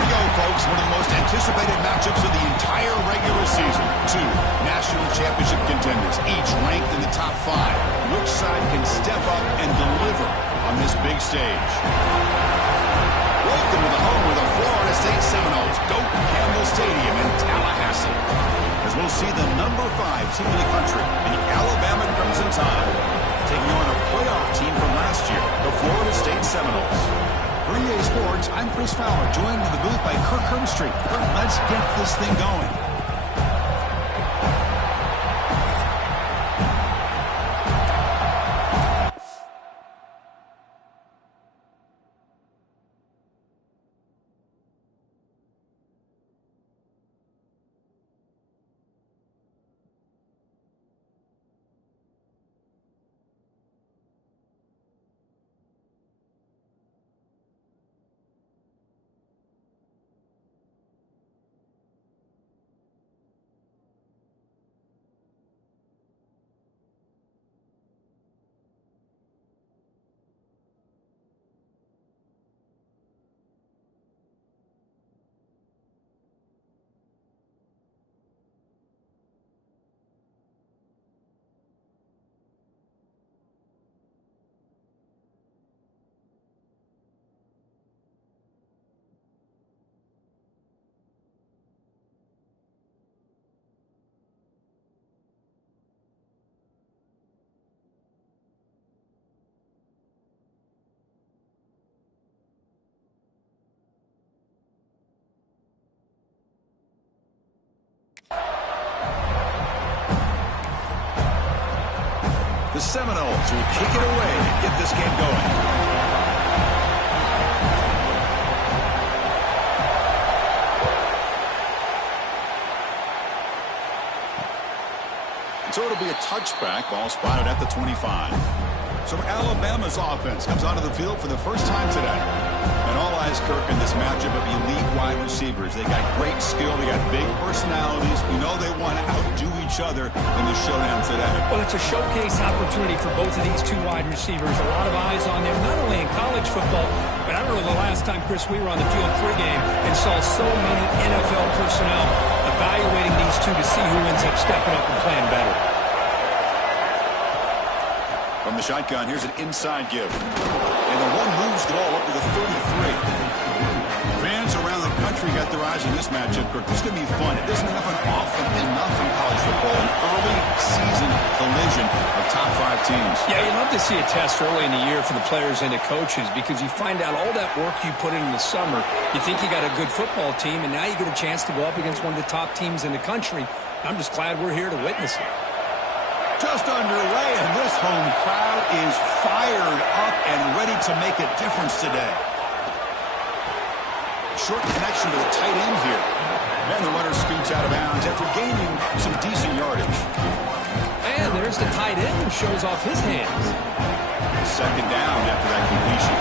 we go, folks. One of the most anticipated matchups of the entire regular season. Two national championship contenders, each ranked in the top 5. Which side can step up and deliver on this big stage? Welcome to the home of the Florida State Seminoles, Doak Campbell Stadium in Tallahassee, as we'll see the number 5 team in the country, the Alabama Crimson Tide, taking on a playoff team from last year, the Florida State Seminoles. For EA Sports, I'm Chris Fowler, joined in the booth by Kirk Herbstreit. Kirk, let's get this thing going. The Seminoles will kick it away and get this game going. So it'll be a touchback, ball spotted at the 25. So Alabama's offense comes onto the field for the first time today. And all eyes, Kirk, in this matchup of elite wide receivers. They got great skill. They got big personalities. You know they want to outdo each other in the showdown today. Well, it's a showcase opportunity for both of these 2 wide receivers. A lot of eyes on them, not only in college football, but I don't know the last time, Chris, we were on the field pregame and saw so many NFL personnel evaluating these 2 to see who ends up stepping up and playing better. From the shotgun, here's an inside give. And the one moves the ball up to the 33. Fans around the country got their eyes on this matchup. This is going to be fun. It doesn't happen often enough in college football. An early season collision of top 5 teams. Yeah, you love to see a test early in the year for the players and the coaches because you find out all that work you put in the summer. You think you got a good football team, and now you get a chance to go up against one of the top teams in the country. I'm just glad we're here to witness it. Just underway, and this home crowd is fired up and ready to make a difference today. Short connection to the tight end here. And the runner scoots out of bounds after gaining some decent yardage. And there's the tight end who shows off his hands. Second down after that completion.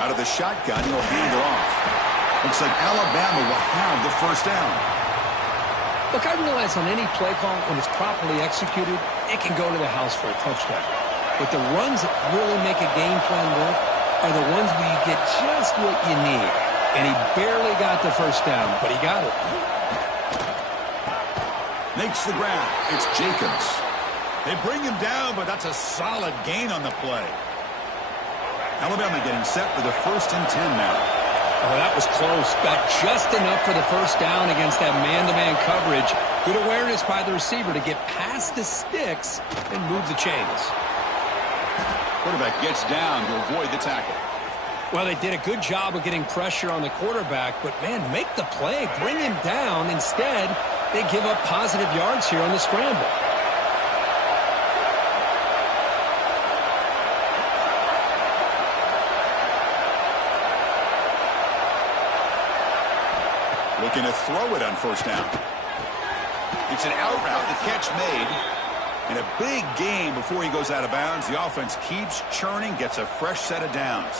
Out of the shotgun, he'll hand it off. Looks like Alabama will have the first down. Look, I realize on any play call, when it's properly executed, it can go to the house for a touchdown. But the runs that really make a game plan work are the ones where you get just what you need. And he barely got the first down, but he got it. Makes the grab. It's Jacobs. They bring him down, but that's a solid gain on the play. Alabama getting set for the 1st and 10 now. Oh, that was close. Got just enough for the first down against that man-to-man coverage. Good awareness by the receiver to get past the sticks and move the chains. Quarterback gets down to avoid the tackle. Well, they did a good job of getting pressure on the quarterback, but, man, make the play. Bring him down. Instead, they give up positive yards here on the scramble. Looking to throw it on first down. It's an out route, the catch made. And a big gain before he goes out of bounds. The offense keeps churning, gets a fresh set of downs.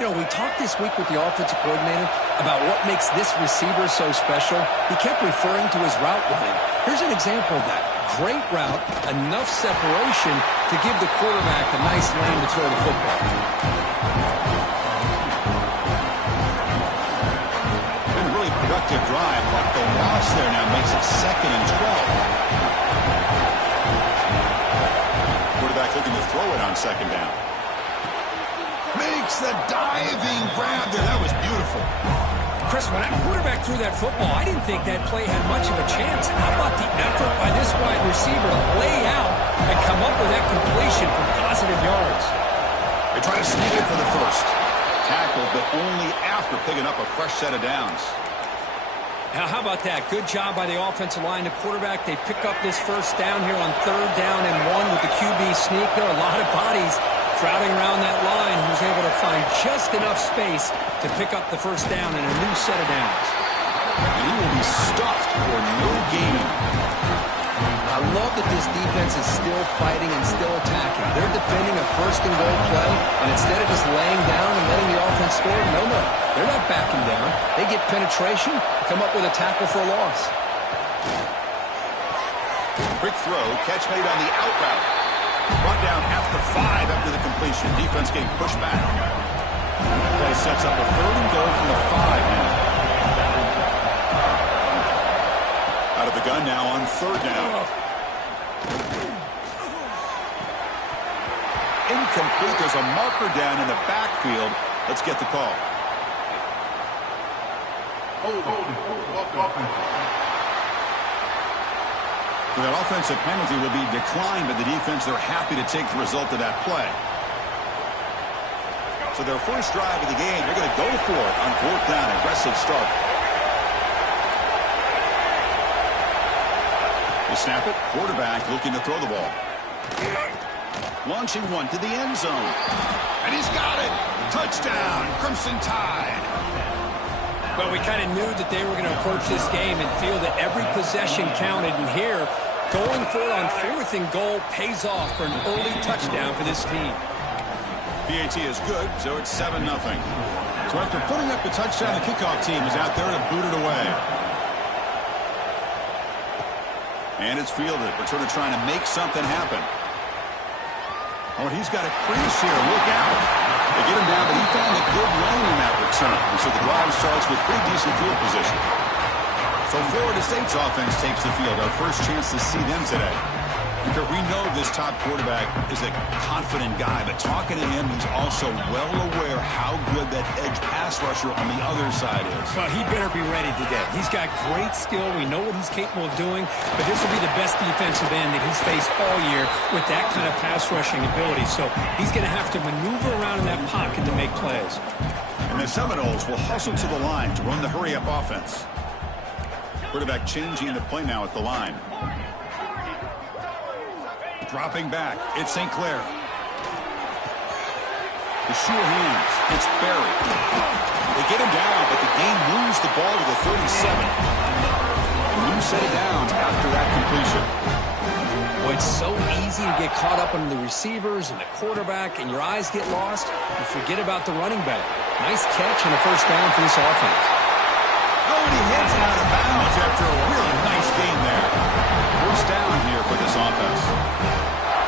You know, we talked this week with the offensive coordinator about what makes this receiver so special. He kept referring to his route running. Here's an example of that. Great route, enough separation to give the quarterback a nice lane to throw the football. Been a really productive drive, but the loss there now makes it 2nd and 12. Quarterback looking to throw it on 2nd down. Makes the diving grab there. That was beautiful. Chris, when that quarterback threw that football, I didn't think that play had much of a chance. How about the effort by this wide receiver to lay out and come up with that completion for positive yards? They try to sneak it for the first. Tackle, but only after picking up a fresh set of downs. Now, how about that? Good job by the offensive line. The quarterback, they pick up this first down here on 3rd down and 1 with the QB sneak. There are a lot of bodies crowding around that line, who was able to find just enough space to pick up the first down and a new set of downs. And he will be stuffed for no gain. I love that this defense is still fighting and still attacking. They're defending a 1st and goal play, and instead of just laying down and letting the offense score, no. They're not backing down. They get penetration, come up with a tackle for a loss. Quick throw, catch made on the out route. Brought down at the 5 after the completion. Defense getting pushed back. Play sets up a 3rd and goal from the 5 now. Out of the gun now on 3rd down. Incomplete. There's a marker down in the backfield. Let's get the call. So that offensive penalty will be declined by the defense. They're happy to take the result of that play. So their first drive of the game, they're going to go for it on 4th down. Aggressive start. They snap it. Quarterback looking to throw the ball. Launching one to the end zone. And he's got it. Touchdown, Crimson Tide. Well, we kind of knew that they were going to approach this game and feel that every possession counted. And here, going for it on 4th and goal pays off for an early touchdown for this team. PAT is good, so it's 7-0. So after putting up the touchdown, the kickoff team is out there to boot it away. And it's fielded. We're sort of trying to make something happen. Oh, he's got a crease here. Look out. They get him down, but he found a good lane in that return. And so the drive starts with pretty decent field position. So Florida State's offense takes the field. Our first chance to see them today. Because we know this top quarterback is a confident guy, but talking to him, he's also well aware how good that edge pass rusher on the other side is. Well, he better be ready today. He's got great skill. We know what he's capable of doing, but this will be the best defensive end that he's faced all year with that kind of pass rushing ability. So he's going to have to maneuver around in that pocket to make plays. And the Seminoles will hustle to the line to run the hurry-up offense. Quarterback changing the play now at the line. Dropping back, it's St. Clair. The sure hands, it's Berry. They get him down, but the game moves the ball to the 37. A new set of downs after that completion. Boy, it's so easy to get caught up in the receivers and the quarterback, and your eyes get lost. You forget about the running back. Nice catch and a first down for this offense. Oh, and he hits out of bounds after a really nice game there. First down here for this offense.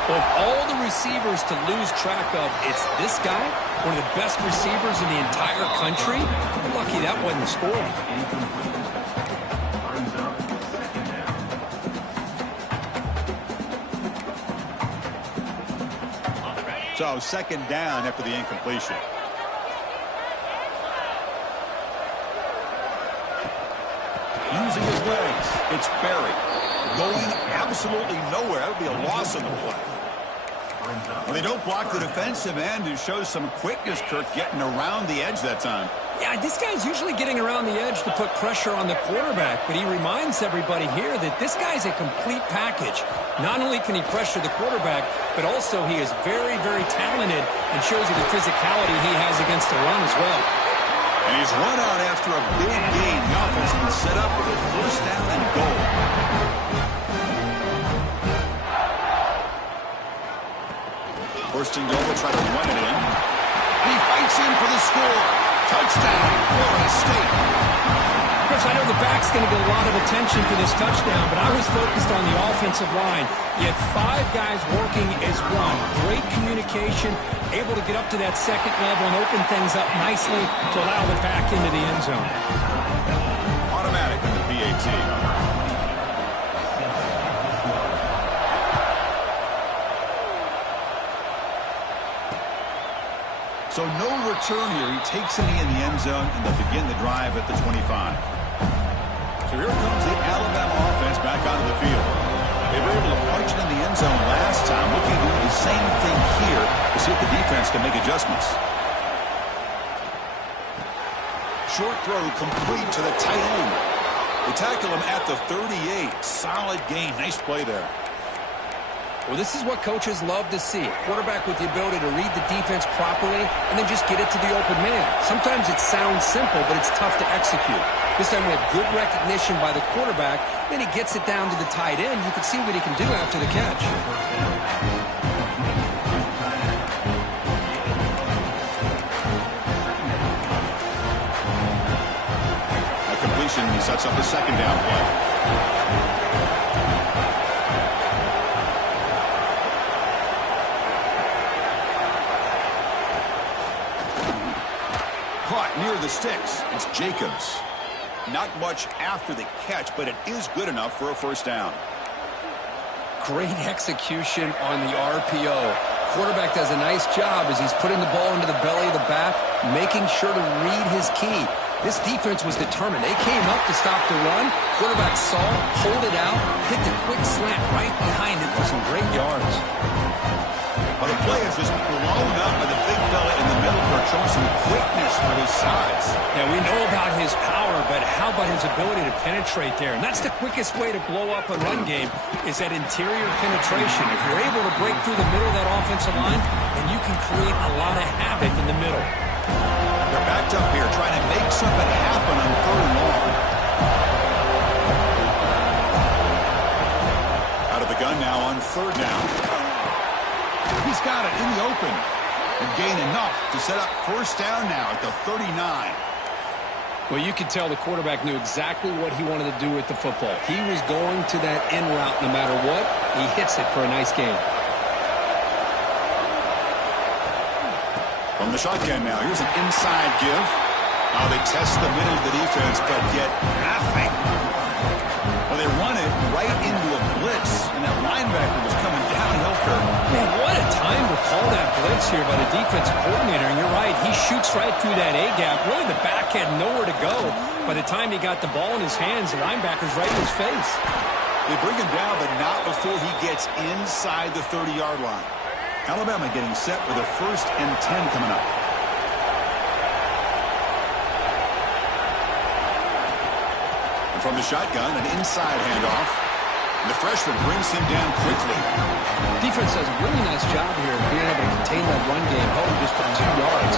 Of all the receivers to lose track of, it's this guy, one of the best receivers in the entire country. We're lucky that wasn't the score. So 2nd down after the incompletion. Using his legs, it's Berry. Going absolutely nowhere. That would be a loss on the play. Well, they don't block the defensive end, who shows some quickness, Kirk, getting around the edge that time. Yeah, this guy's usually getting around the edge to put pressure on the quarterback, but he reminds everybody here that this guy's a complete package. Not only can he pressure the quarterback, but also he is very, very talented and shows you the physicality he has against the run as well. And he's run out after a big gain. The offense has been set up with a first down and goal. First and goal, will try to run it in. He fights in for the score. Touchdown, Florida State. Chris, I know the back's going to get a lot of attention for this touchdown, but I was focused on the offensive line. You had 5 guys working as one. Great communication, able to get up to that second level and open things up nicely to allow the back into the end zone. Automatic in the PAT. So no return here. He takes a knee in the end zone, and they'll begin the drive at the 25. So here comes the Alabama offense back onto the field. They were able to punch it in the end zone last time. Looking to do the same thing here to see if the defense can make adjustments. Short throw complete to the tight end. They tackle him at the 38. Solid gain. Nice play there. Well, this is what coaches love to see. Quarterback with the ability to read the defense properly and then just get it to the open man. Sometimes it sounds simple, but it's tough to execute. This time we have good recognition by the quarterback. Then he gets it down to the tight end. You can see what he can do after the catch. A completion sets up a second down play. Near the sticks, it's Jacobs. Not much after the catch, but it is good enough for a first down. Great execution on the RPO. Quarterback does a nice job as he's putting the ball into the belly of the back, making sure to read his key. This defense was determined. They came up to stop the run. Quarterback saw, pulled it out, hit the quick slant right behind it for some great yards. Well, the play is just blown up by the big fella in the middle for showing some quickness for his size. Yeah, we know about his power, but how about his ability to penetrate there? And that's the quickest way to blow up a run game is that interior penetration. If you're able to break through the middle of that offensive line, then you can create a lot of havoc in the middle. They're backed up here trying to make something happen on 3rd and long. Out of the gun now on 3rd down. He's got it in the open and gain enough to set up first down now at the 39. Well, you could tell the quarterback knew exactly what he wanted to do with the football. He was going to that in route no matter what. He hits it for a nice gain. From the shotgun now, here's an inside give. They test the middle of the defense, but get nothing. Well, they run it right into a blitz, and that linebacker was coming downhill curve. Man, what a time to call that blitz here by the defensive coordinator. And you're right, he shoots right through that A-gap. Really, the back had nowhere to go. By the time he got the ball in his hands, the linebacker's right in his face. They bring him down, but not before he gets inside the 30-yard line. Alabama getting set with a 1st and 10 coming up. And from the shotgun, an inside handoff. And the freshman brings him down quickly. Defense does a really nice job here of being able to contain that run game, held him just for 2 yards.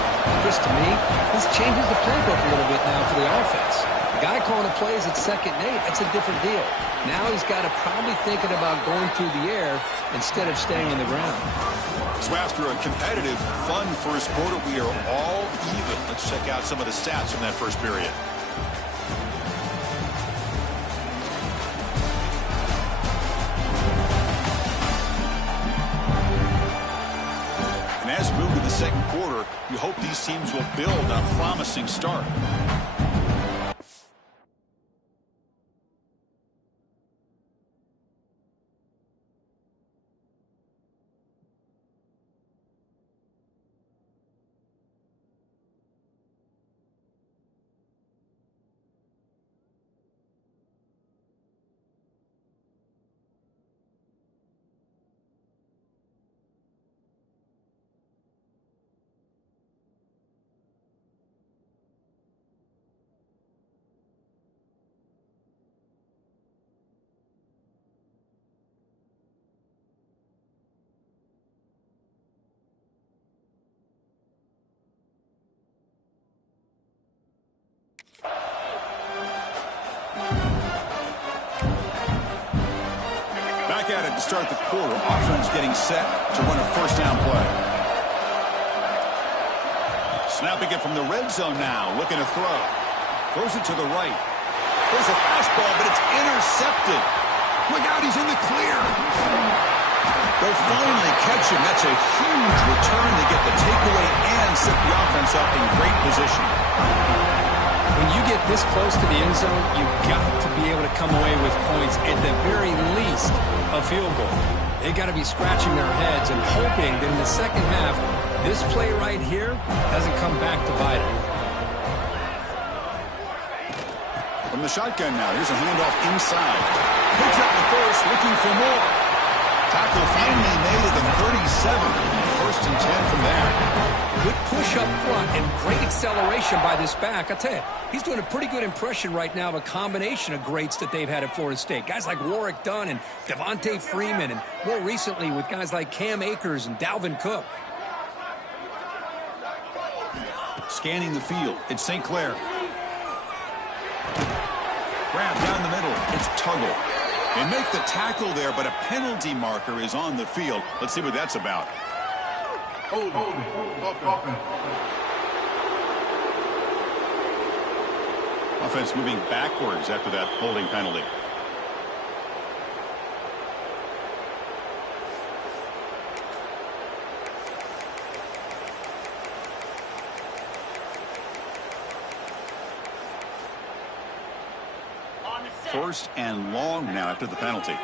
Just to me, this changes the playbook a little bit now for the offense. The guy calling the plays at 2nd and 8, that's a different deal. Now he's got to probably thinking about going through the air instead of staying on the ground. So after a competitive, fun first quarter, we are all even. Let's check out some of the stats from that first period. And as we move to the second quarter, you hope these teams will build on a promising start. Back at it to start the quarter. Offense getting set to run a first down play. Snapping it from the red zone now. Looking to throw. Throws it to the right. There's a fastball, but it's intercepted. Look out, he's in the clear. They'll finally catch him. That's a huge return to get the takeaway and set the offense up in great position. When you get this close to the end zone, you've got to be able to come away with points, at the very least, a field goal. They got to be scratching their heads and hoping that in the second half, this play right here doesn't come back to bite them. From the shotgun now, here's a handoff inside. Picks up the first, looking for more. Tackle finally made at the 37. First and 10 from there. Good push up front and great acceleration by this back. I tell you, he's doing a pretty good impression right now of a combination of greats that they've had at Florida State. Guys like Warrick Dunn and Devontae Freeman, and more recently with guys like Cam Akers and Dalvin Cook. Scanning the field, it's St. Clair. Grab down the middle, it's Tuggle. They make the tackle there, but a penalty marker is on the field. Let's see what that's about. Offense moving backwards after that holding penalty. First and long now after the penalty.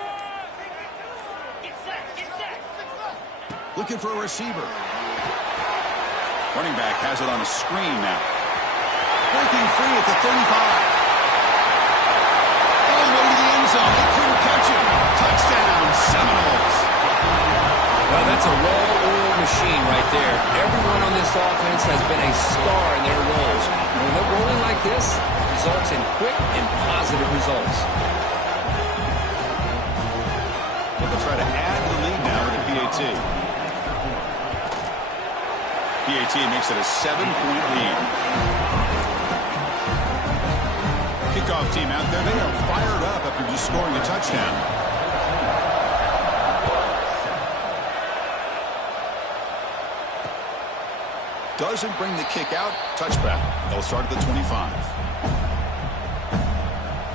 Looking for a receiver. Running back has it on a screen now. Breaking free at the 35. All the way to the end zone. They couldn't catch him. Touchdown, Seminoles. Well, that's a well-oiled machine right there. Everyone on this offense has been a star in their roles. When they're rolling like this, results in quick and positive results. They'll try to add the lead now to PAT. PAT makes it a 7-point lead. Kickoff team out there. They are fired up after just scoring a touchdown. Doesn't bring the kick out. Touchback. They'll start at the 25.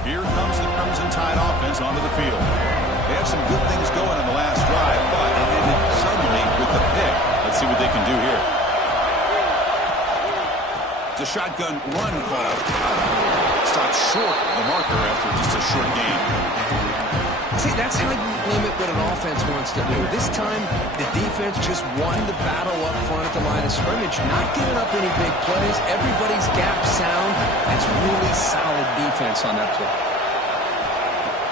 Here comes the Crimson Tide offense onto the field. They had some good things going on the last drive, but it ended suddenly with the pick. Let's see what they can do here. It's a shotgun run call. Stopped short of the marker after just a short gain. See, that's how you limit what an offense wants to do. This time, the defense just won the battle up front at the line of scrimmage, not giving up any big plays. Everybody's gap sound. That's really solid defense on that play.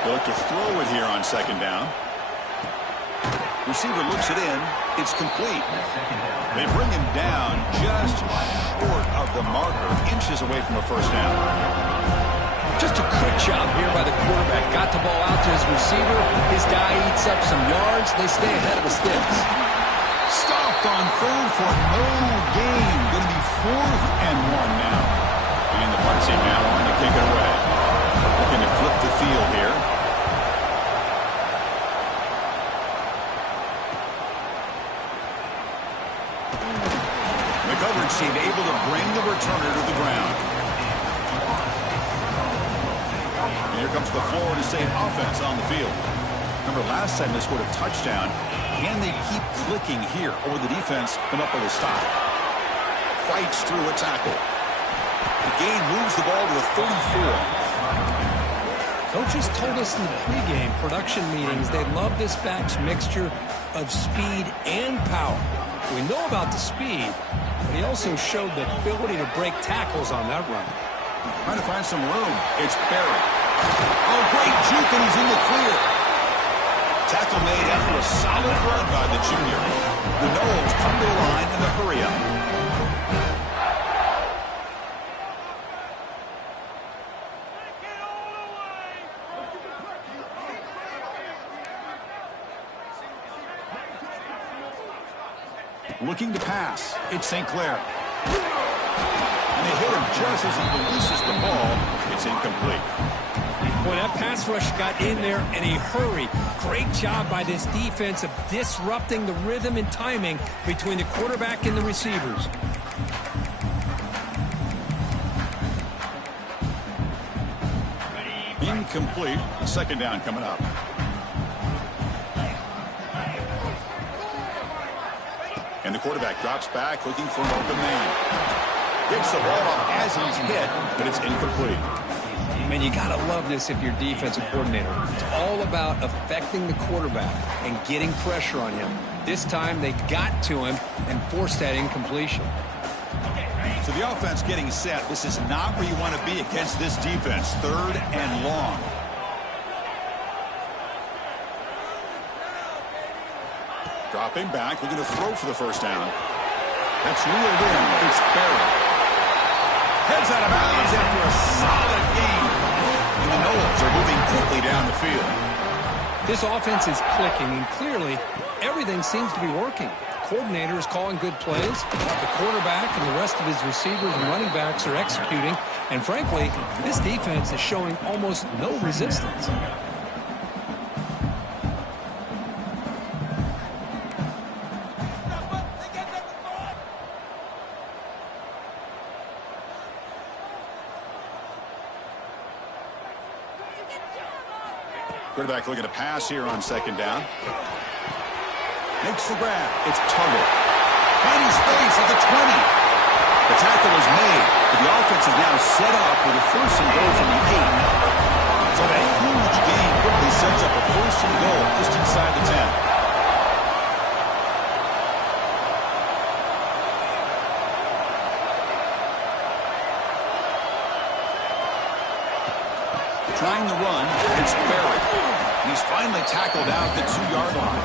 They'll look to throw it here on second down. Receiver looks it in. It's complete. They bring him down just short of the marker, inches away from a first down. Just a quick job here by the quarterback. Got the ball out to his receiver. His guy eats up some yards. They stay ahead of the sticks. Stopped on third for no gain. Going to be 4th and 1 now. And the punt team now on to kick it away. Looking to flip the field here. The coverage team able to bring the returner to the ground. And here comes the Florida State offense on the field. Remember last time they scored a touchdown. Can they keep clicking here, or will the defense come up with a stop? Fights through a tackle. The gain moves the ball to a 34. Coaches told us in the pregame production meetings they love this back's mixture of speed and power. We know about the speed, but he also showed the ability to break tackles on that run. Trying to find some room. It's Barrett. Oh, great juke, and he's in the clear. Tackle made after a solid run by the junior. The Noles come to the line in the hurry-up. Looking to pass. It's St. Clair. And they hit him just as he releases the ball. It's incomplete. Boy, that pass rush got in there in a hurry. Great job by this defense of disrupting the rhythm and timing between the quarterback and the receivers. Incomplete. Second down coming up. And the quarterback drops back looking for an open man. Gets the ball off as he's hit, but it's incomplete. Man, you got to love this if you're defensive coordinator. It's all about affecting the quarterback and getting pressure on him. This time they got to him and forced that incompletion. So the offense getting set. This is not where you want to be against this defense. Third and long. Dropping back, looking to throw for the first down. That's reeled in. It's Barrett. Heads out of bounds after a solid gain. And the Noles are moving quickly down the field. This offense is clicking, and clearly everything seems to be working. The coordinator is calling good plays. The quarterback and the rest of his receivers and running backs are executing. And frankly, this defense is showing almost no resistance. Quarterback looking to pass here on second down. Makes the grab. It's Tuttle. Finding space at the 20. The tackle is made, but the offense is now set up with a first and goal from the 8. So that huge gain quickly sets up a first and goal just inside the 10. Trying the run, it's Barrett. He's finally tackled out the 2-yard line.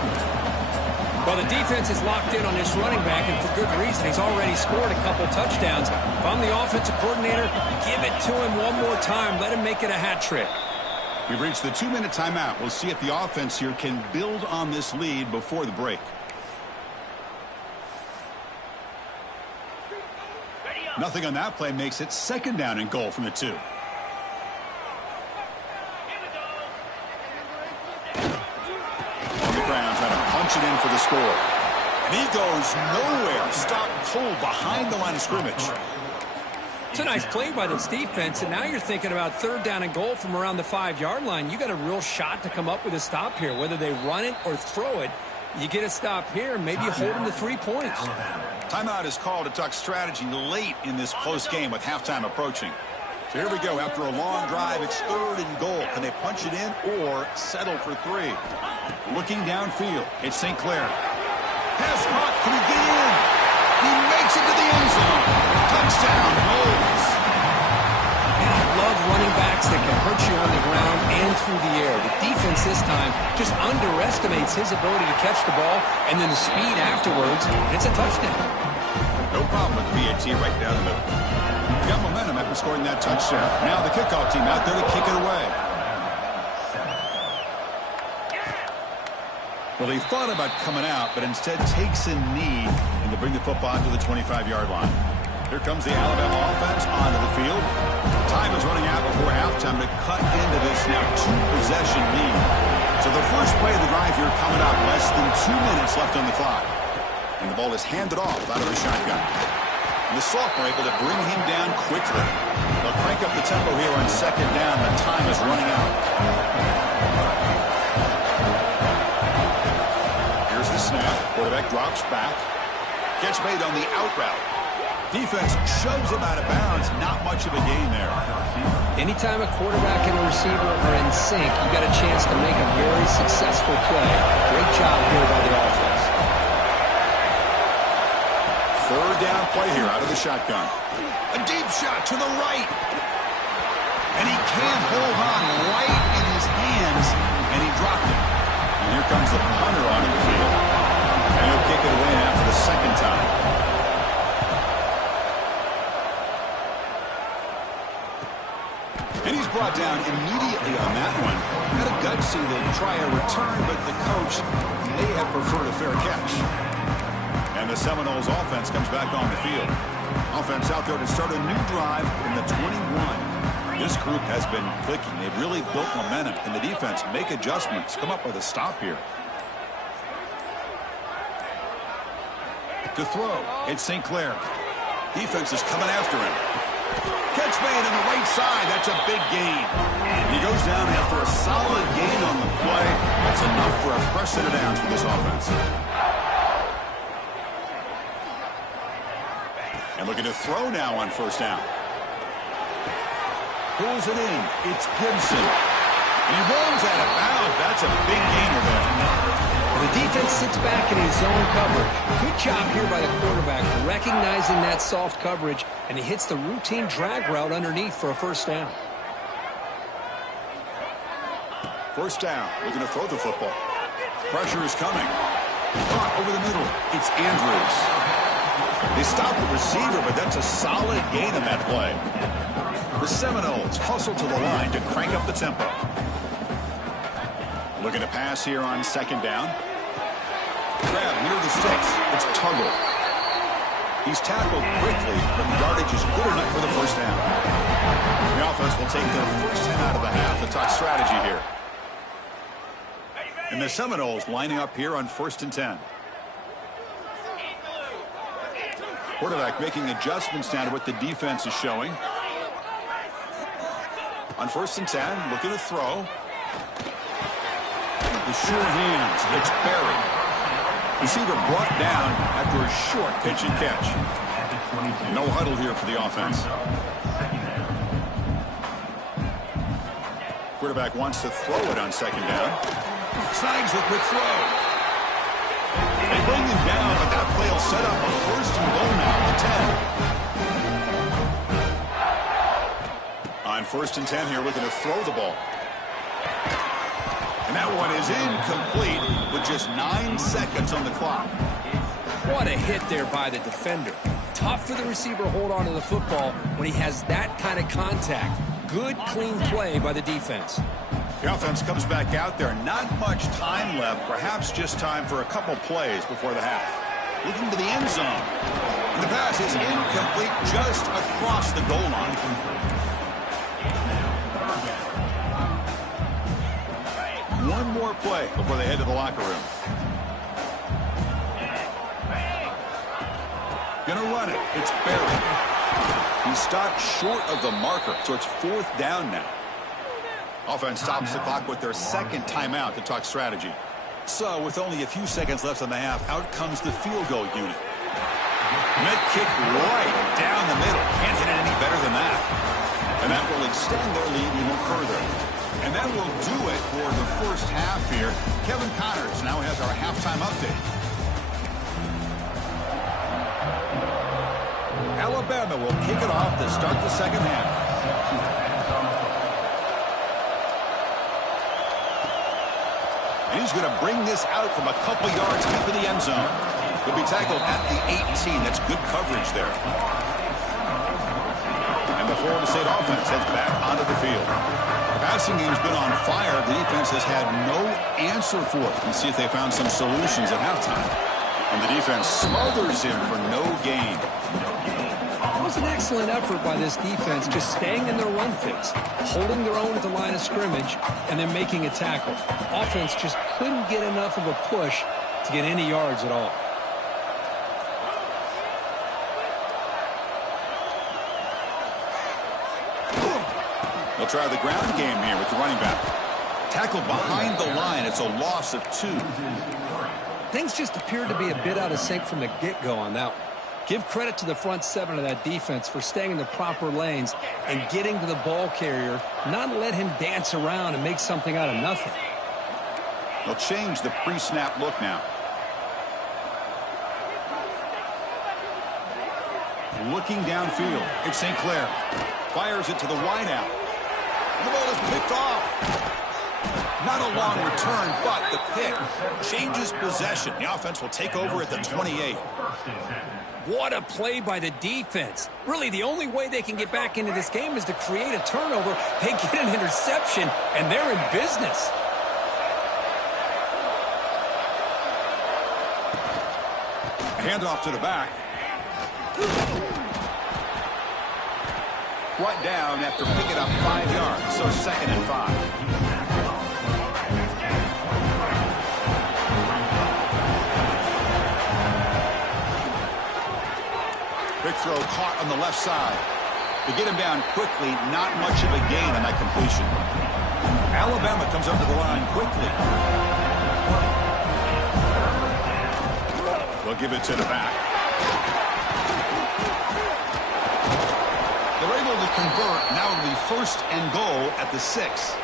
Well, the defense is locked in on this running back, and for good reason. He's already scored a couple touchdowns. If I'm the offensive coordinator, give it to him one more time. Let him make it a hat trick. We've reached the 2-minute timeout. We'll see if the offense here can build on this lead before the break. Nothing on that play makes it second down and goal from the 2. Punch it in for the score. And he goes nowhere. Stop pulled behind the line of scrimmage. It's a nice play by this defense, and now you're thinking about third down and goal from around the 5-yard line. You got a real shot to come up with a stop here. Whether they run it or throw it, you get a stop here, maybe you hold them to 3 points. Timeout is called to talk strategy late in this close game with halftime approaching. So here we go. After a long drive, it's third and goal. Can they punch it in or settle for 3? Looking downfield, it's St. Clair. Pass caught. Can he get in? He makes it to the end zone. Touchdown, Noles. And I love running backs that can hurt you on the ground and through the air. The defense this time just underestimates his ability to catch the ball, and then the speed afterwards. It's a touchdown. No problem with the BAT right down the middle. Got momentum after scoring that touchdown. Now the kickoff team out there to kick it away. Well, he thought about coming out, but instead takes a knee and to bring the football to the 25-yard line. Here comes the Alabama offense onto the field. Time is running out before halftime to cut into this now 2-possession lead. So the first play of the drive here coming up, less than 2 minutes left on the clock. And the ball is handed off out of the shotgun. And the sophomore able to bring him down quickly. They'll crank up the tempo here on second down. The time is running out. Here's the snap. Quarterback drops back. Catch made on the out route. Defense shoves him out of bounds. Not much of a gain there. Anytime a quarterback and a receiver are in sync, you got a chance to make a very successful play. Great job here by the offense. Third down play here out of the shotgun. A deep shot to the right. And he can't hold on right in his hands, and he dropped it. And here comes the punter onto the field. And he'll kick it away now for the second time. And he's brought down immediately on that one. Had a gutsy to try a return, but the coach may have preferred a fair catch. And the Seminoles offense comes back on the field. Offense out there to start a new drive in the 21. This group has been clicking. They've really built momentum. Can the defense make adjustments? Come up with a stop here. To throw, it's St. Clair. Defense is coming after him. Catch made on the right side. That's a big gain. He goes down after a solid gain on the play. That's enough for a fresh set of downs for this offense. And looking to throw now on first down. Pulls it in. It's Gibson. And he rolls out of bounds. That's a big gainer there. The defense sits back in his zone coverage. Good job here by the quarterback recognizing that soft coverage, and he hits the routine drag route underneath for a first down. First down. Looking to throw the football. Pressure is coming. Caught over the middle. It's Andrews. They stop the receiver, but that's a solid gain on that play. The Seminoles hustle to the line to crank up the tempo. Looking to pass here on second down. Grab near the sticks. It's Tuggle. He's tackled quickly, but the yardage is good enough for the first down. The offense will take their first 10 out of the half to talk strategy here. And the Seminoles lining up here on 1st and 10. Quarterback making adjustments now to what the defense is showing. On 1st and 10, looking to throw. The sure hands. It's Barry. Receiver brought down after a short pitch and catch. No huddle here for the offense. Quarterback wants to throw it on second down. Snags the quick throw. They bring him down, but that play will set up a first and goal now at 10. On 1st and 10 here, looking to throw the ball. And that one is incomplete with just 9 seconds on the clock. What a hit there by the defender. Tough for the receiver to hold on to the football when he has that kind of contact. Good, clean play by the defense. The offense comes back out there. Not much time left. Perhaps just time for a couple plays before the half. Looking to the end zone. And the pass is incomplete just across the goal line. One more play before they head to the locker room. Gonna run it. It's Barry. He stopped short of the marker, so it's 4th down now. Offense stops the clock with their second timeout to talk strategy. So with only a few seconds left in the half, out comes the field goal unit. Mid kick right down the middle. Can't hit it any better than that. And that will extend their lead even further. And that will do it for the first half here. Kevin Connors now has our halftime update. Alabama will kick it off to start the second half. And he's going to bring this out from a couple yards deep in the end zone. He'll be tackled at the 18. That's good coverage there. And the Florida State offense heads back onto the field. Passing game's been on fire. The defense has had no answer for it. Let's see if they found some solutions at halftime. And the defense smothers him for no gain. It was an excellent effort by this defense, just staying in their run fix, holding their own at the line of scrimmage, and then making a tackle. Offense just couldn't get enough of a push to get any yards at all. They'll try the ground game here with the running back. Tackled behind the line. It's a loss of 2. Things just appeared to be a bit out of sync from the get-go on that one. Give credit to the front 7 of that defense for staying in the proper lanes and getting to the ball carrier, not let him dance around and make something out of nothing. They'll change the pre-snap look now. Looking downfield. It's St. Clair. Fires it to the wideout. The ball is picked off. Not a long return, but the pick changes possession. The offense will take over at the 28. What a play by the defense. Really, the only way they can get back into this game is to create a turnover. They get an interception, and they're in business. Handoff to the back. Brought down after picking up 5 yards, so 2nd and 5. Big throw caught on the left side. To get him down quickly, not much of a gain on that completion. Alabama comes up to the line quickly. They'll give it to the back. They're able to convert. Now it'll be 1st and goal at the 6.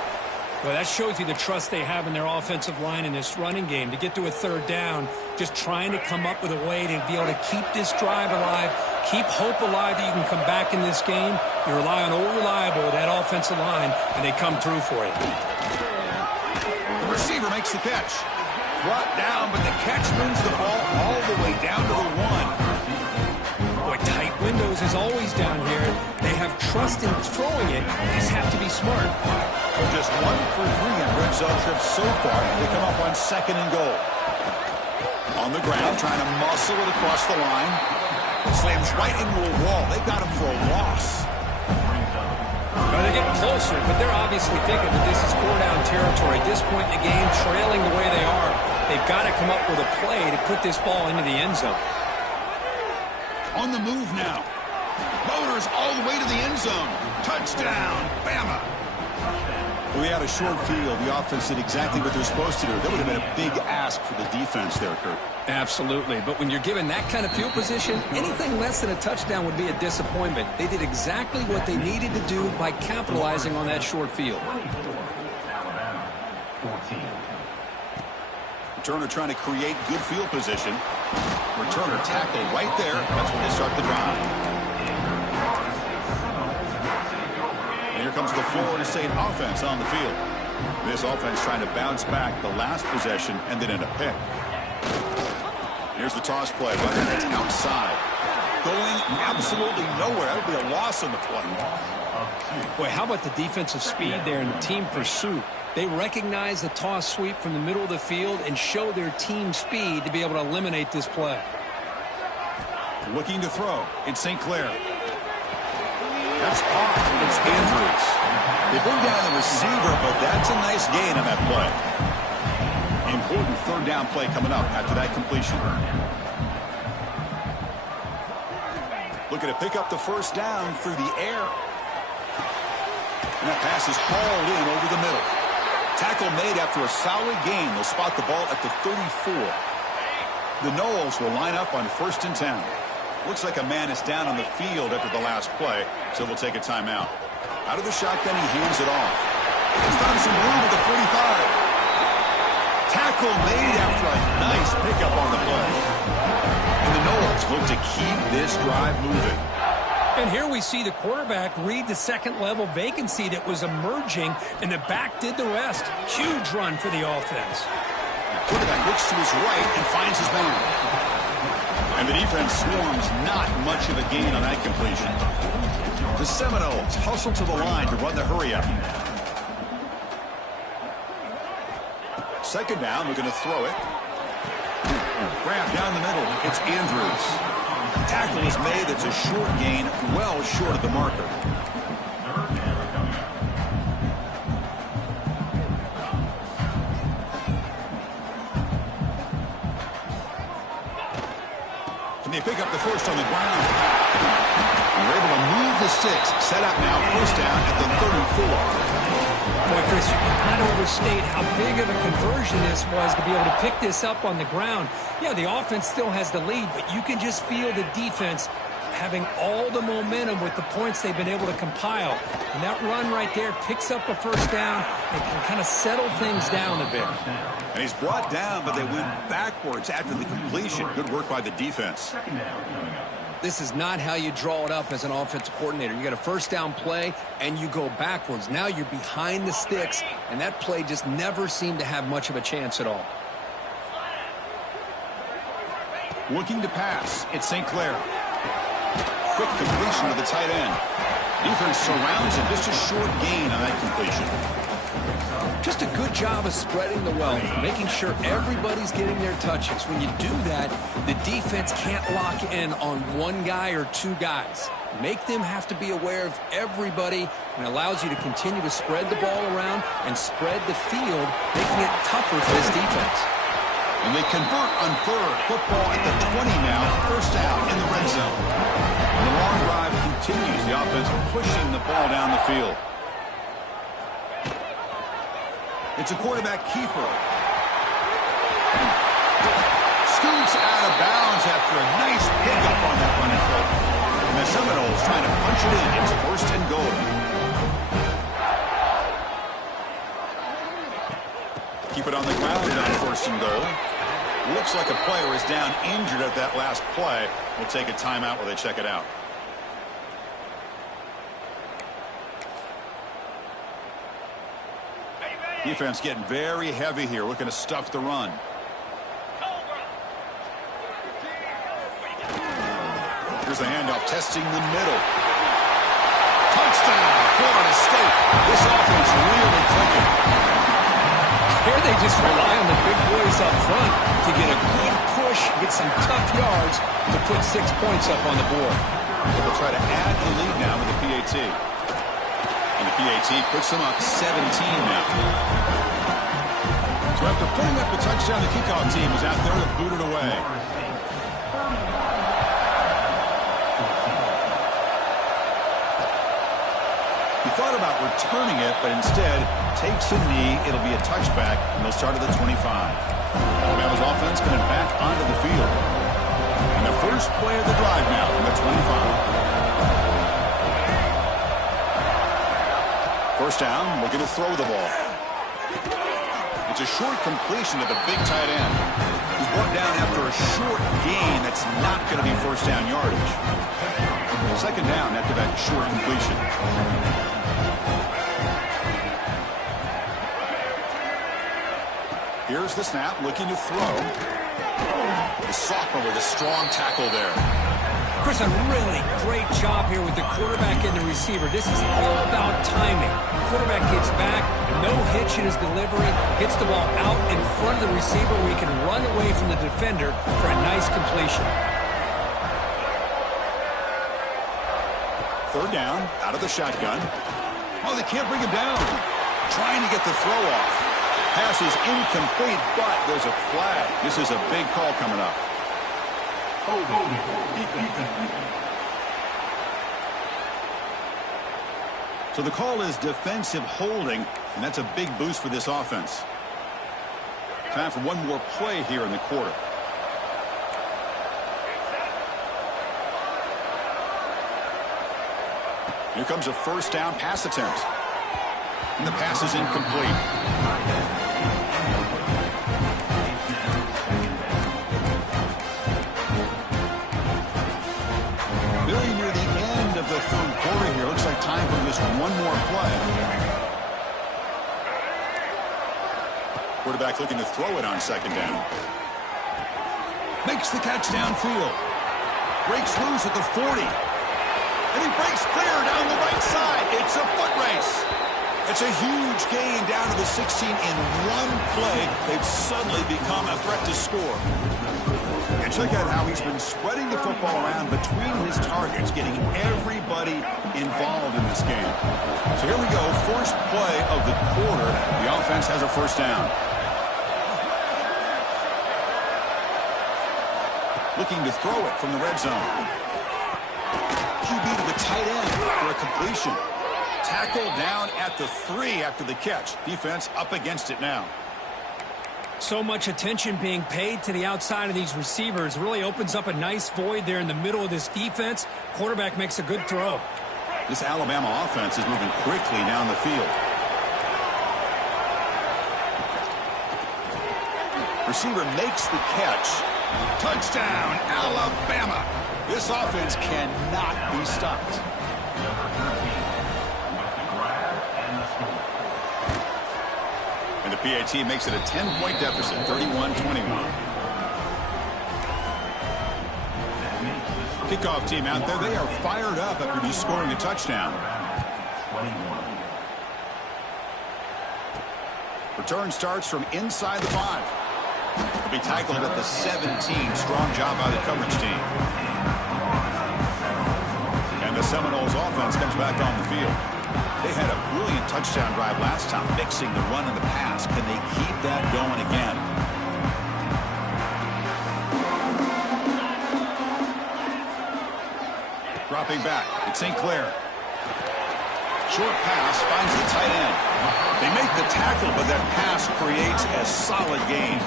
Well, that shows you the trust they have in their offensive line in this running game. To get to a 3rd down, just trying to come up with a way to be able to keep this drive alive, keep hope alive that you can come back in this game. You rely on Old Reliable, that offensive line, and they come through for you. The receiver makes the catch. Brought down, but the catch moves the ball all the way down to the 1. Boy, tight windows is always down here. They have trust in throwing it. They just have to be smart. They're just 1 for 3 in red zone trips so far. They come up on 2nd and goal. On the ground, trying to muscle it across the line. Slams right into a wall. They got him for a loss. Well, they're getting closer, but they're obviously thinking that this is 4-down territory. At this point in the game, trailing the way they are, they've got to come up with a play to put this ball into the end zone. On the move now. Motors all the way to the end zone. Touchdown, Bama. We had a short field. The offense did exactly what they're supposed to do. That would have been a big ask for the defense there, Kurt. Absolutely. But when you're given that kind of field position, anything less than a touchdown would be a disappointment. They did exactly what they needed to do by capitalizing on that short field. Returner trying to create good field position. Returner tackled right there. That's when they start the drive. And here comes the Florida State offense on the field. This offense trying to bounce back. The last possession ended in a pick. Here's the toss play, but it's outside. Going absolutely nowhere. That would be a loss on the play. Boy, how about the defensive speed there and team pursuit? They recognize the toss sweep from the middle of the field and show their team speed to be able to eliminate this play. Looking to throw. It's St. Clair. That's caught. It's Andrews. They bring down the receiver, but that's a nice gain on that play. Important 3rd down play coming up after that completion. Looking to pick up the 1st down through the air. And that pass is hauled in over the middle. Tackle made after a solid gain. They'll spot the ball at the 34. The Noles will line up on 1st and 10. Looks like a man is down on the field after the last play, so we'll take a timeout. Out of the shotgun, he hands it off. He's found some room at the 45. Tackle made after a nice pickup on the play. And the Noles look to keep this drive moving. And here we see the quarterback read the 2nd-level vacancy that was emerging, and the back did the rest. Huge run for the offense. The quarterback looks to his right and finds his man. And the defense swarms, not much of a gain on that completion. The Seminoles hustle to the line to run the hurry-up. 2nd down, we're going to throw it. Grab down the middle. It's Andrews. Tackle is made. It's a short gain, well short of the marker. And they pick up the 1st on the ground. And they're able to move the 6. Set up now, 1st down at the 34. Boy, Chris, you cannot overstate how big of a conversion this was to be able to pick this up on the ground. Yeah, the offense still has the lead, but you can just feel the defense having all the momentum with the points they've been able to compile. And that run right there picks up a 1st down and can kind of settle things down a bit. And he's brought down, but they went backwards after the completion. Good work by the defense. This is not how you draw it up as an offensive coordinator. You got a 1st down play, and you go backwards. Now you're behind the sticks, and that play just never seemed to have much of a chance at all. Looking to pass. It's St. Clair. Quick completion to the tight end. Defense surrounds it. Just a short gain on that completion. Just a good job of spreading the wealth, making sure everybody's getting their touches. When you do that, the defense can't lock in on one guy or 2 guys. Make them have to be aware of everybody, and allows you to continue to spread the ball around and spread the field, making it tougher for this defense. And they convert on 3rd. Football at the 20 now. 1st down in the red zone. And the long drive continues. The offense pushing the ball down the field. It's a quarterback keeper. Scoots out of bounds after a nice pickup on that running play. And the Seminoles trying to punch it in. It's 1st and goal. Keep it on the ground on 1st and goal. Looks like a player is down injured at that last play. We'll take a timeout while they check it out. Defense getting very heavy here, looking to stuff the run. Here's the handoff, testing the middle. Touchdown, Florida State. This offense really clicking. Here they just rely on the big boys up front to get a good push, get some tough yards to put 6 points up on the board. They'll try to add the lead now with the PAT. And the PAT puts them up 17 now. So after putting up a touchdown, the kickoff team is out there to boot it away. He thought about returning it, but instead takes a knee. It'll be a touchback, and they'll start at the 25. Alabama's offense coming back onto the field. And the first play of the drive now from the 25. First down, looking to throw the ball. It's a short completion to the big tight end. He's brought down after a short gain that's not going to be first down yardage. Second down after that short completion. Here's the snap, looking to throw. The sophomore with a strong tackle there. Chris, a really great job here with the quarterback and the receiver. This is all about timing. Quarterback gets back, no hitch in his delivery, gets the ball out in front of the receiver where he can run away from the defender for a nice completion. Third down, out of the shotgun. Oh, they can't bring him down. Trying to get the throw off. Pass is incomplete, but there's a flag. This is a big call coming up. So the call is defensive holding, and that's a big boost for this offense. Time for one more play here in the quarter. Here comes a first down pass attempt. And the pass is incomplete. Very near the end of the third quarter here. Looks like time for just one more play. Quarterback looking to throw it on second down. Makes the catch downfield. Breaks loose at the 40. And he breaks clear down the right side. It's a foot race. It's a huge gain down to the 16 in one play. They've suddenly become a threat to score. And check out how he's been spreading the football around between his targets, getting everybody involved in this game. So here we go, first play of the quarter. The offense has a first down. Looking to throw it from the red zone. QB to the tight end for a completion. Tackle down at the 3 after the catch. Defense up against it now. So much attention being paid to the outside of these receivers. Really opens up a nice void there in the middle of this defense. Quarterback makes a good throw. This Alabama offense is moving quickly down the field. Receiver makes the catch. Touchdown, Alabama. This offense cannot be stopped. And the PAT makes it a 10-point deficit, 31-21. Kickoff team out there, they are fired up after just scoring a touchdown. Return starts from inside the 5. Will be tackled at the 17. Strong job by the coverage team. And the Seminoles offense comes back on the field. They had a brilliant touchdown drive last time, mixing the run and the pass. Can they keep that going again? Dropping back, it's St. Clair. Short pass finds the tight end. They make the tackle, but that pass creates a solid gain.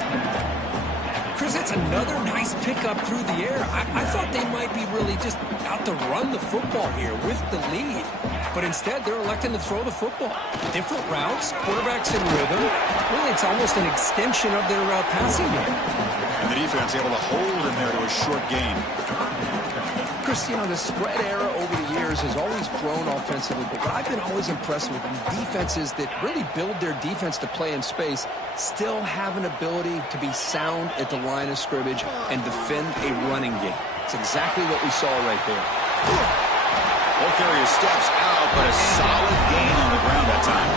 Chris, that's another nice pickup through the air. I thought they might be really just out to run the football here with the lead. But instead, they're electing to throw the football. Different routes, quarterbacks in rhythm. Really, it's almost an extension of their passing game. And the defense able to hold in there to a short gain. Chris, you know, the spread era over the years has always grown offensively, but what I've been always impressed with is defenses that really build their defense to play in space still have an ability to be sound at the line of scrimmage and defend a running game. It's exactly what we saw right there. Ball carrier steps out, but a solid gain on the ground that time.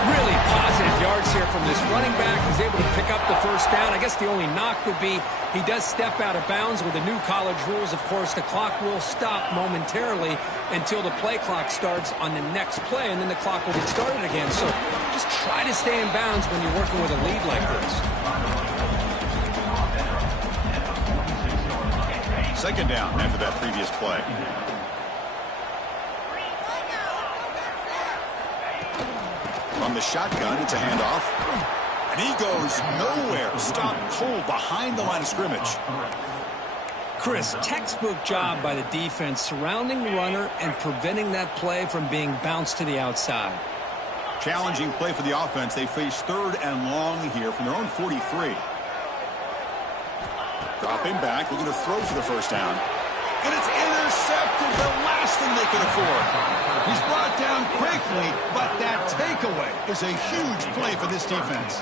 Really positive yards here from this running back. He's able to pick up the first down. I guess the only knock would be he does step out of bounds with the new college rules. Of course, the clock will stop momentarily until the play clock starts on the next play, and then the clock will get started again. So just try to stay in bounds when you're working with a lead like this. Second down after that previous play. From the shotgun, it's a handoff. And he goes nowhere. Stop cold behind the line of scrimmage. Chris, textbook job by the defense surrounding the runner and preventing that play from being bounced to the outside. Challenging play for the offense. They face third and long here from their own 43. Dropping back, looking to throw for the first down. And it's intercepted, the last thing they could afford. He's brought down quickly, but that takeaway is a huge play for this defense.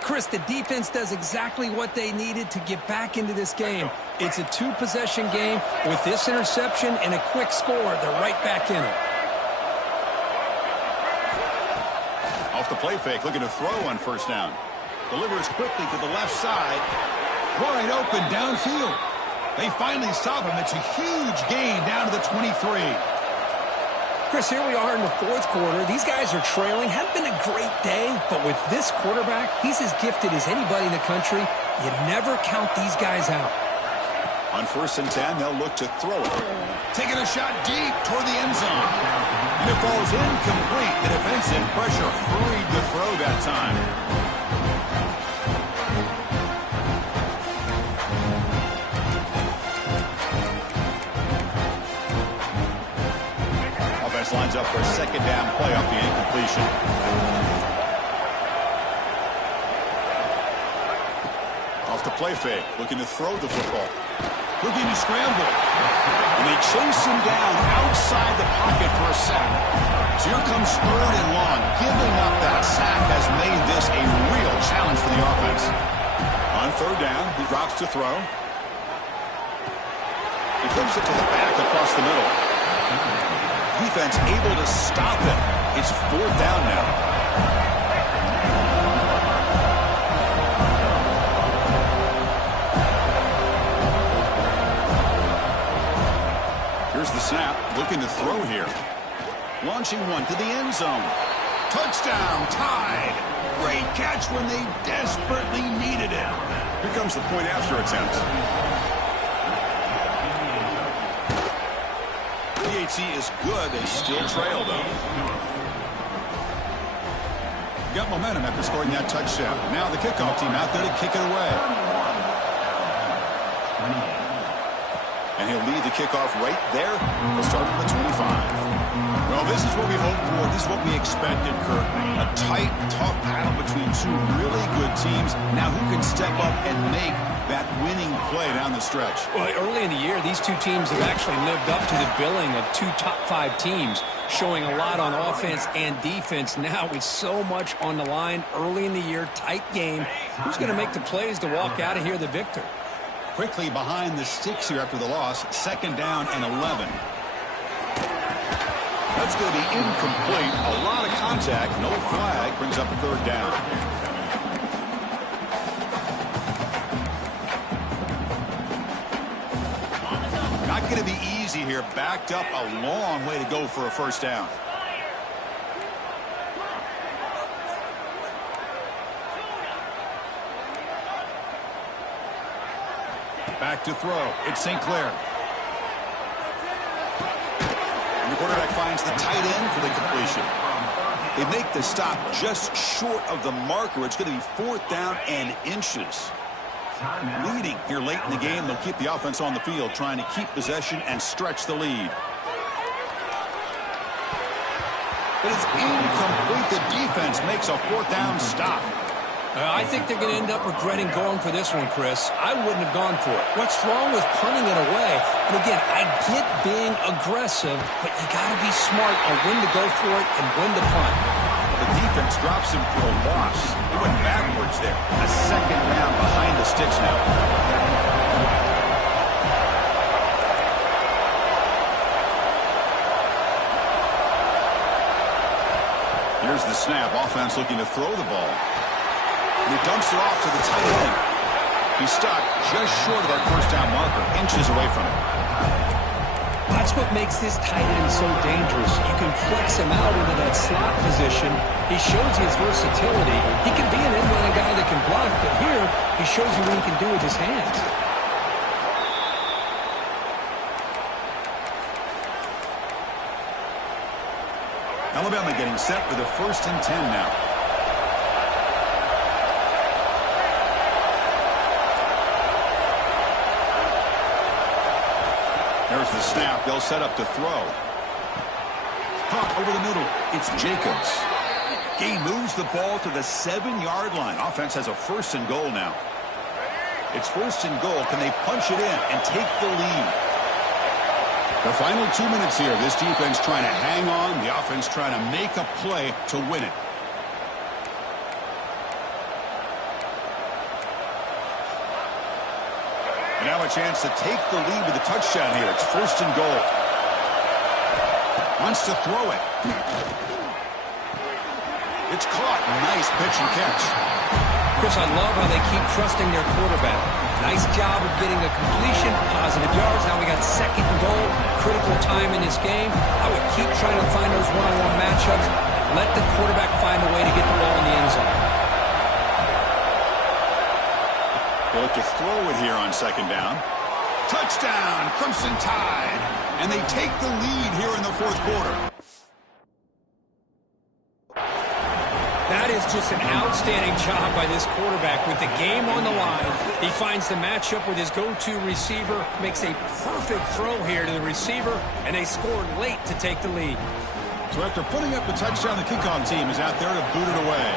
Chris, the defense does exactly what they needed to get back into this game. It's a two-possession game. With this interception and a quick score, they're right back in it. Off the play fake, looking to throw on first down. Delivers quickly to the left side. Wide open downfield. They finally stop him. It's a huge gain down to the 23. Chris, here we are in the fourth quarter. These guys are trailing. Hadn't been a great day, but with this quarterback, he's as gifted as anybody in the country. You never count these guys out. On 1st and 10, they'll look to throw it. Taking a shot deep toward the end zone. And it falls incomplete. The defensive pressure hurried the throw that time. Lines up for a second down play off the incompletion. Off the play fake, looking to throw the football. Looking to scramble. And they chase him down outside the pocket for a sack. So here comes third and long. Giving up that sack has made this a real challenge for the offense. On third down, he drops to throw. He flips it to the back across the middle. Defense able to stop it. It's fourth down now. Here's the snap, looking to throw here. Launching one to the end zone. Touchdown, tied. Great catch when they desperately needed it. Here comes the point after attempt. PHC is good. They still trail, though. Got momentum after scoring that touchdown. Now the kickoff team out there to kick it away. And he'll lead the kickoff right there. He'll start at the 25. Well, this is what we hoped for. This is what we expected, Kurt. A tight, tough battle between two really good teams. Now who can step up and make that winning play down the stretch? Well, early in the year, these two teams have actually lived up to the billing of two top-5 teams, showing a lot on offense and defense. Now with so much on the line early in the year, tight game. Who's going to make the plays to walk out of here the victor? Quickly behind the sticks here after the loss. Second down and 11. That's going to be incomplete. A lot of contact. No flag. Brings up a third down. Not going to be easy here. Backed up a long way to go for a first down. Back to throw. It's St. Clair. finds the tight end for the completion. They make the stop just short of the marker. It's going to be 4th down and inches. Leading here late in the game, they'll keep the offense on the field, trying to keep possession and stretch the lead. But it's incomplete. The defense makes a 4th down stop. I think they're going to end up regretting going for this one, Chris. I wouldn't have gone for it. What's wrong with punting it away? And again, I get being aggressive, but you got to be smart on when to go for it and when to punt. The defense drops him for a loss. He went backwards there. A 2nd down behind the sticks now. Here's the snap. Offense looking to throw the ball. And he dumps it off to the tight end. He's stopped just short of that 1st down marker, inches away from it. That's what makes this tight end so dangerous. You can flex him out into that slot position. He shows his versatility. He can be an inline guy that can block, but here he shows you what he can do with his hands. Alabama getting set for the 1st and 10 now. There's the snap. They'll set up to throw. Pump over the middle. It's Jacobs. He moves the ball to the 7-yard line. Offense has a 1st and goal now. It's 1st and goal. Can they punch it in and take the lead? The final 2 minutes here. This defense trying to hang on. The offense trying to make a play to win it. And now a chance to take the lead with a touchdown here. It's 1st and goal. Wants to throw it. It's caught. Nice pitch and catch. Chris, I love how they keep trusting their quarterback. Nice job of getting a completion, positive yards. Now we got 2nd and goal, critical time in this game. I would keep trying to find those one-on-one matchups and let the quarterback find a way to get the ball in the end zone. They look to throw it here on 2nd down. Touchdown, Crimson Tide. And they take the lead here in the 4th quarter. That is just an outstanding job by this quarterback. With the game on the line, he finds the matchup with his go-to receiver, makes a perfect throw here to the receiver, and they scored late to take the lead. So after putting up the touchdown, the kickoff team is out there to boot it away.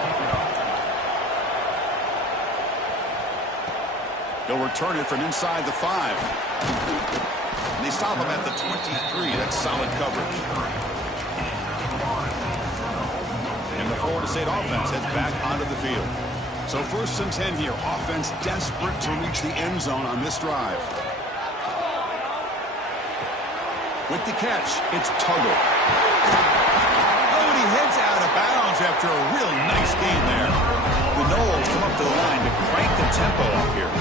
They'll return it from inside the 5. And they stop him at the 23. That's solid coverage. And the Florida State offense heads back onto the field. So 1st and 10 here. Offense desperate to reach the end zone on this drive. With the catch, it's Tuggle. Oh, and he heads out of bounds after a really nice game there. The Noles come up to the line to crank the tempo up here.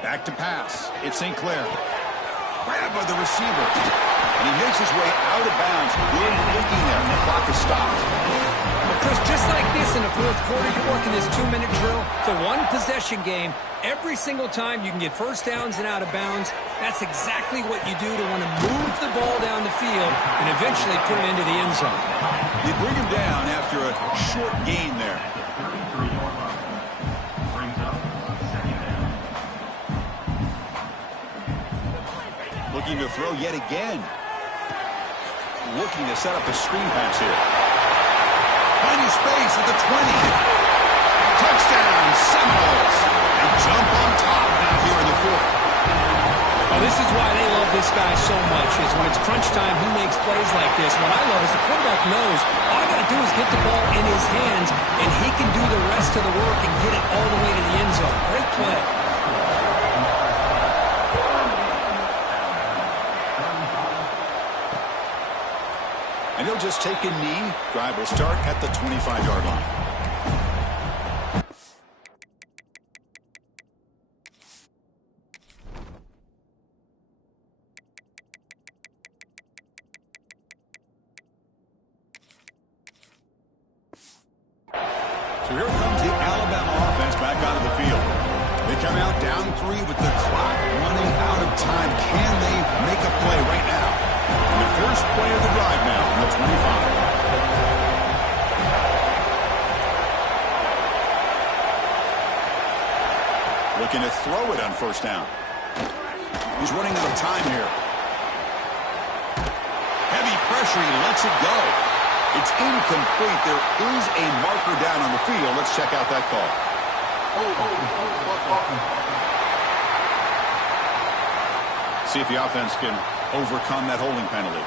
Back to pass. It's St. Clair. Grabbed by the receiver. And he makes his way out of bounds. Good looking there. The clock is stopped. Well, Chris, just like this in the 4th quarter, you're working this 2-minute drill. It's a one-possession game. Every single time you can get 1st downs and out of bounds. That's exactly what you do to want to move the ball down the field and eventually put it into the end zone. They bring him down after a short gain there. Looking to throw yet again. Looking to set up a screen pass here. Finding space at the 20. Touchdown, Seminoles. They jump on top now here in the 4th. Oh, this is why they love this guy so much, is when it's crunch time, he makes plays like this. What I love is the quarterback knows all I got to do is get the ball in his hands, and he can do the rest of the work and get it all the way to the end zone. Great play. And he'll just take a knee. Drive will start at the 25-yard line. So here comes the Alabama offense back onto the field. They come out down 3 with the clock running out of time. Can they Looking to throw it on first down. He's running out of time here. Heavy pressure. He lets it go. It's incomplete. There is a marker down on the field. Let's check out that call. See if the offense can overcome that holding penalty.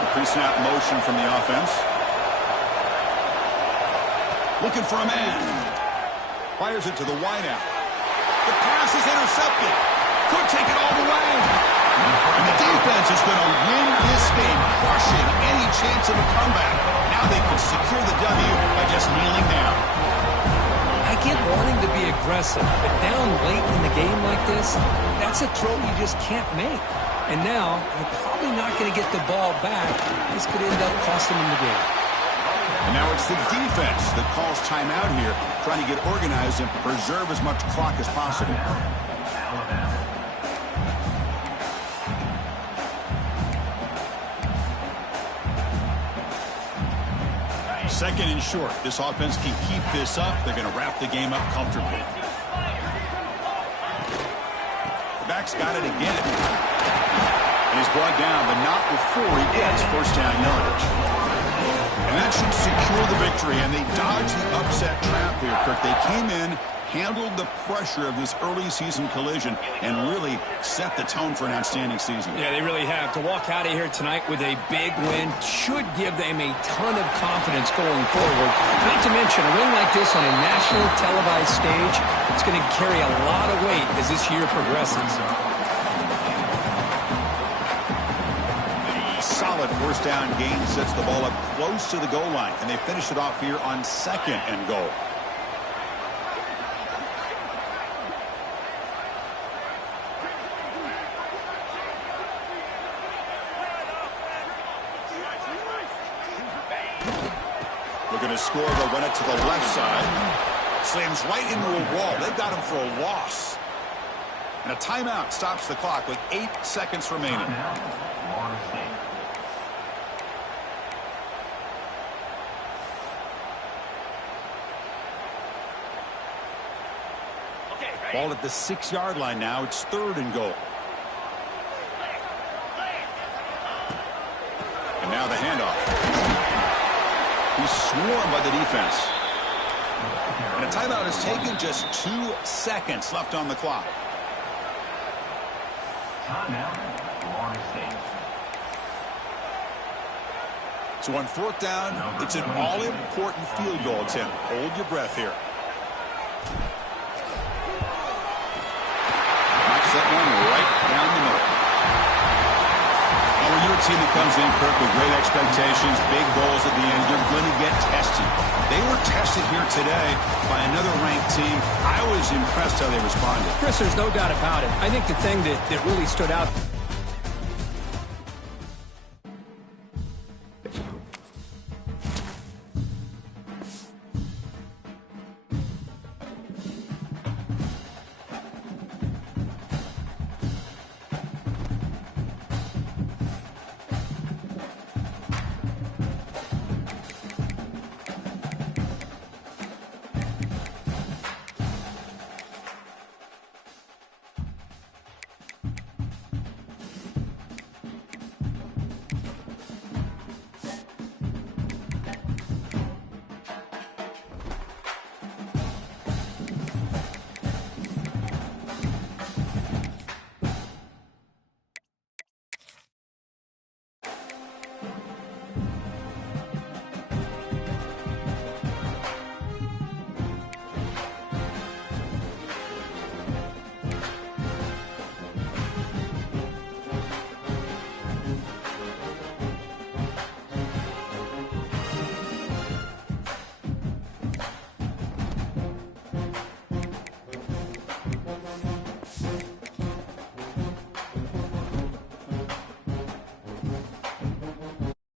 The pre-snap motion from the offense. Looking for a man. Fires it to the wideout. The pass is intercepted. Could take it all the way. And the defense is going to win this game, crushing any chance of a comeback. Now they can secure the W by just kneeling down. I get wanting to be aggressive, but down late in the game like this, that's a throw you just can't make. And now, you're probably not going to get the ball back. This could end up costing them the game. And now it's the defense that calls timeout here, trying to get organized and preserve as much clock as possible. Second and short. This offense can keep this up. They're going to wrap the game up comfortably. The back's got it again. And he's brought down, but not before he gets first down yardage. And that should secure the victory, and they dodged the upset trap here, Kirk. They came in, handled the pressure of this early season collision, and really set the tone for an outstanding season. Yeah, they really have. To walk out of here tonight with a big win should give them a ton of confidence going forward. Not to mention, a win like this on a national televised stage, it's going to carry a lot of weight as this year progresses. Solid first down gain sets the ball up close to the goal line, and they finish it off here on second and goal. Looking to score, they'll run it to the left side. Slams right into a wall. They've got him for a loss. And a timeout stops the clock with 8 seconds remaining. Ball at the 6-yard line now. It's third and goal. And now the handoff. He's swarmed by the defense. And a timeout is taken. Just 2 seconds left on the clock. So on fourth down, it's an all-important field goal, Tim. Hold your breath here. That one right down the middle. Well, when you're a team that comes in, Kirk, with great expectations, big goals at the end, you're going to get tested. They were tested here today by another ranked team. I was impressed how they responded. Chris, there's no doubt about it. I think the thing that really stood out